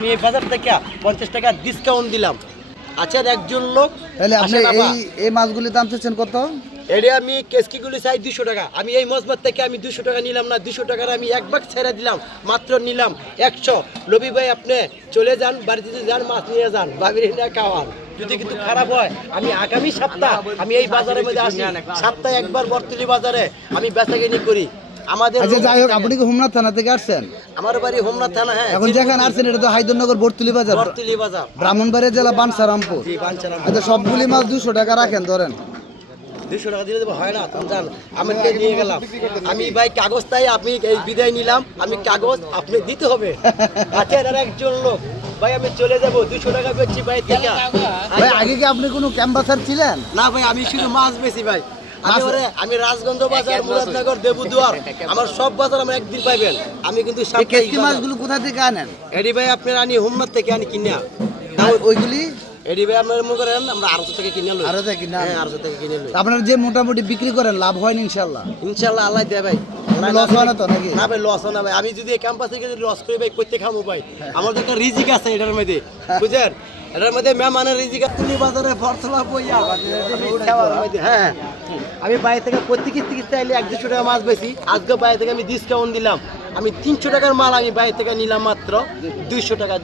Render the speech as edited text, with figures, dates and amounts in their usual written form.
আমি এই বাজার থেকে 50 টাকা ডিসকাউন্ট দিলাম। আচ্ছা একজন লোক তাহলে আপনি এই মাছগুলির দাম চাচ্ছেন কত? এটা আমি কেসকিগুলি চাই 200 টাকা। আমি এই মজবাত থেকে আমি 200 টাকা নিলাম না, 200 টাকার আমি এক ভাগ ছেড়ে দিলাম, মাত্র নিলাম 100। লবি ভাই আপনি চলে যান, বাড়িতে যান, মাছ নিয়ে যান, বাবির না খাওয়ান। যদি কিন্তু খারাপ হয় আমি আগামী সপ্তাহ আমি এই বাজারের মধ্যে আসি, সপ্তাহে একবার বর্তলি বাজারে আমি বেচাকেনি করি। আমাদের আচ্ছা যাই হোক, আপনি কি হোমনাথ থানা থেকে আসছেন? আমার বাড়ি হোমনাথ থানা। হ্যাঁ, এখন যেখানে আসছেন এটা তো হায়দরনগর বর্তলি বাজার, বর্তলি বাজার, ব্রাহ্মণবাড়িয়া জেলা বাঞ্ছারামপুর। জি বাঞ্ছারামপুর। আচ্ছা সবগুলি মাছ 200 টাকা রাখেন, ধরেন 200 টাকা দিলে দেবো হয় না? তুমি জান আমি নিয়ে গেলাম, আমি ভাই কাগজ তাই আমি এই বিদায় নিলাম, আমি কাগজ আপনি দিতে হবে। আচ্ছা এর একজন লোক ভাই আমি চলে যাব, 200 টাকা বেচছি ভাই থেকে। ভাই আগে কি আপনি কোনো ক্যাম্পাসার ছিলেন? না ভাই আমি শুধু মাছ বেশি ভাই। আমি রাজগঞ্জ বাজার, মুরাদনগর, দেবুদুয়ার, আমার সব বাজার আমরা একদিন পাইবেন। আমি কিন্তু কেসকি মাছগুলো কোথা থেকে আনেন? এডি ভাই আপনার আনি হোমনাথ থেকে আনি কিনা। ওইগুলি এডি ভাই আপনার মনে করেন আমরা আরো থেকে কিনে লই। আরো থেকে না? হ্যাঁ আরো থেকে কিনে লই। আপনারা যে মোটামুটি বিক্রি করেন লাভ হয় না ইনশাআল্লাহ? ইনশাআল্লাহ আল্লাহ দেয় ভাই। লস হয় না তো নাকি? না ভাই লস হয় না ভাই। আমি যদি এই ক্যাম্পাস থেকে লস করি ভাই করতে খামো ভাই। আমার তো একটা রিজিক আছে এটার মধ্যে, বুঝছেন? এটার মধ্যে মেহমানের রিজিক আছে। তুমি বাজারে ফরসলা বইয়া খাওয়ার মধ্যে। হ্যাঁ আমি বাইরে থেকে প্রত্যেক কিস্তি আইলে 100-200 টাকা মাছ বেশি। আজকে বাইরে থেকে আমি ডিসকাউন্ট দিলাম, আমি 300 টাকার মাল আমি বাইরে থেকে নিলাম মাত্র 200 টাকা।